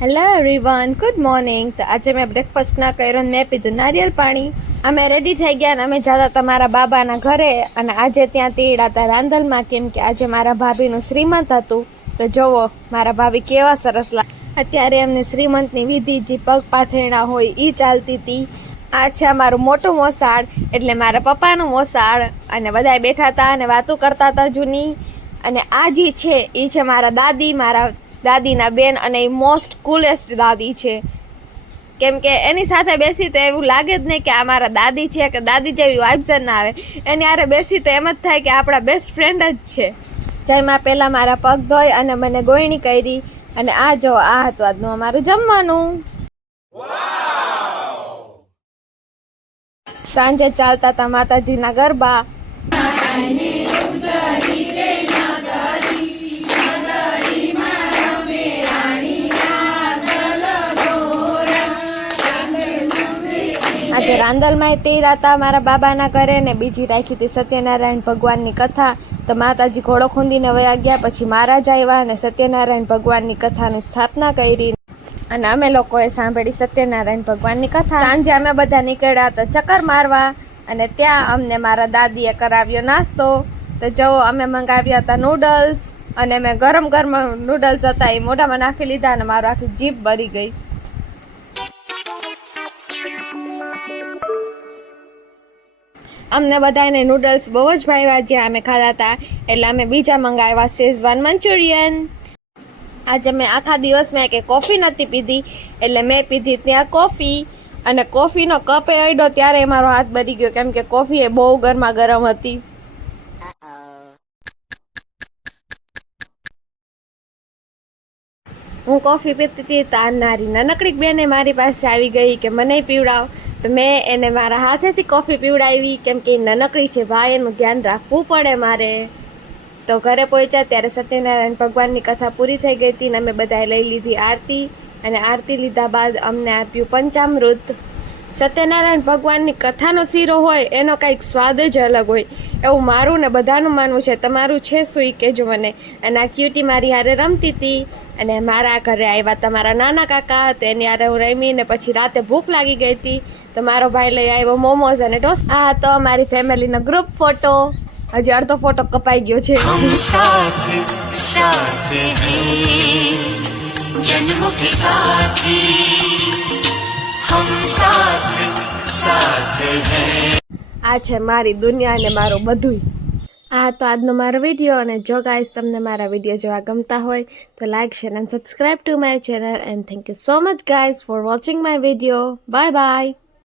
Hello everyone, good morning. તો આજે મેં બ્રેકફાસ્ટ ના કર્યો ને મેં પીધું નારિયેલ પાણી. અમે રેડી થઈ ગયા અને અમે જતા હતા મારા બાબાના ઘરે. અને આજે ત્યાં તેડા હતા રાંદલમાં, કેમ કે આજે મારા ભાભીનું શ્રીમંત હતું. તો જોવો મારા ભાભી કેવા સરસ લાગે. અત્યારે એમને શ્રીમંતની વિધિ જે પગ પાથરણા હોય એ ચાલતી હતી. આ છે અમારું મોટું મોસાળ, એટલે મારા પપ્પાનું મોસાળ. અને બધા બેઠા હતા અને વાતો કરતા હતા જૂની. અને આ જે છે એ છે મારા દાદી, મારા દાદીના બેન, અને એ મોસ્ટ કુલેસ્ટ દાદી છે. કેમ કે એની સાથે બેસી તો એવું લાગે જ નહીં કે આ મારા દાદી છે, કે દાદી જેવી વાઇબ્સ ના આવે. એની હારે બેસી તો એમ જ થાય કે આપણા બેસ્ટ ફ્રેન્ડ જ છે. જયમાં પહેલાં મારા પગ ધોઈ અને મને ગોયણી કરી. અને આ જો આ હતું આજનું અમારું જમવાનું. સાંજે ચાલતા હતા માતાજીના ગરબા. આજે રાંદલમાં તેડા હતા મારા બાબાના ઘરે, ને બીજી રાખી હતી સત્યનારાયણ ભગવાનની કથા. તો માતાજી ઘોડો ખૂંદીને વયા ગયા, પછી મહારાજ આવ્યા અને સત્યનારાયણ ભગવાનની કથાની સ્થાપના કરી. અને અમે લોકોએ સાંભળી સત્યનારાયણ ભગવાનની કથા. સાંજે અમે બધા નીકળ્યા હતા ચક્કર મારવા, અને ત્યાં અમને મારા દાદીએ કરાવ્યો નાસ્તો. તો જો અમે મંગાવ્યા હતા નૂડલ્સ, અને મેં ગરમ ગરમ નૂડલ્સ હતા એ મોઢામાં નાખી લીધા અને મારું આખી જીભ ભરી ગઈ. અમને બધાને નૂડલ્સ બહુ જ ભાવ્યા જ્યાં અમે ખાધા હતા, એટલે અમે બીજા મંગાવ્યા શેઝવાન મંચુરિયન. આજે મેં આખા દિવસમાં કે કોફી નથી પીધી, એટલે મેં પીધી ત્યાં કોફી. અને કોફીનો કપ એ અડ્યો ત્યારે મારો હાથ બળી ગયો, કેમ કે કોફી એ બહુ ગરમા ગરમ હતી. હું કોફી પીતી હતી તો આ નારી નાનકડી બેને મારી પાસે આવી ગઈ કે મને પીવડાવ. તો મેં એને મારા હાથેથી કોફી પીવડાવી, કેમ કે નાનકડી છે ભાઈ, એનું ધ્યાન રાખવું પડે મારે. તો ઘરે પહોંચ્યા ત્યારે સત્યનારાયણ ભગવાનની કથા પૂરી થઈ ગઈ હતી, ને અમે બધાએ લઈ લીધી આરતી. અને આરતી લીધા બાદ અમને આપ્યું પંચામૃત. સત્યનારાયણ ભગવાનની કથાનો શીરો હોય એનો કંઈક સ્વાદ જ અલગ હોય, એવું મારું ને બધાનું માનવું છે. તમારું છે શું એ કહેજો મને. અને આ ક્યુટી મારી હારે રમતી હતી. અને મારા ઘરે આવ્યા હતા મારા નાના કાકા, તો એની હારે હું રમી. ને પછી રાતે ભૂખ લાગી ગઈ હતી, તો મારો ભાઈ લઈ આવ્યો મોમોઝ અને ઢોસા. આ હતો અમારી ફેમિલીનો ગ્રુપ ફોટો. હજી અડધો ફોટો કપાઈ ગયો છે. આ છે મારી દુનિયા અને મારું બધું. આ તો આજનો મારો વિડીયો. અને જો ગાઈસ તમને મારા વિડીયો જોવા ગમતા હોય તો like, share and subscribe to my channel. And thank you so much guys for watching my video. Bye bye.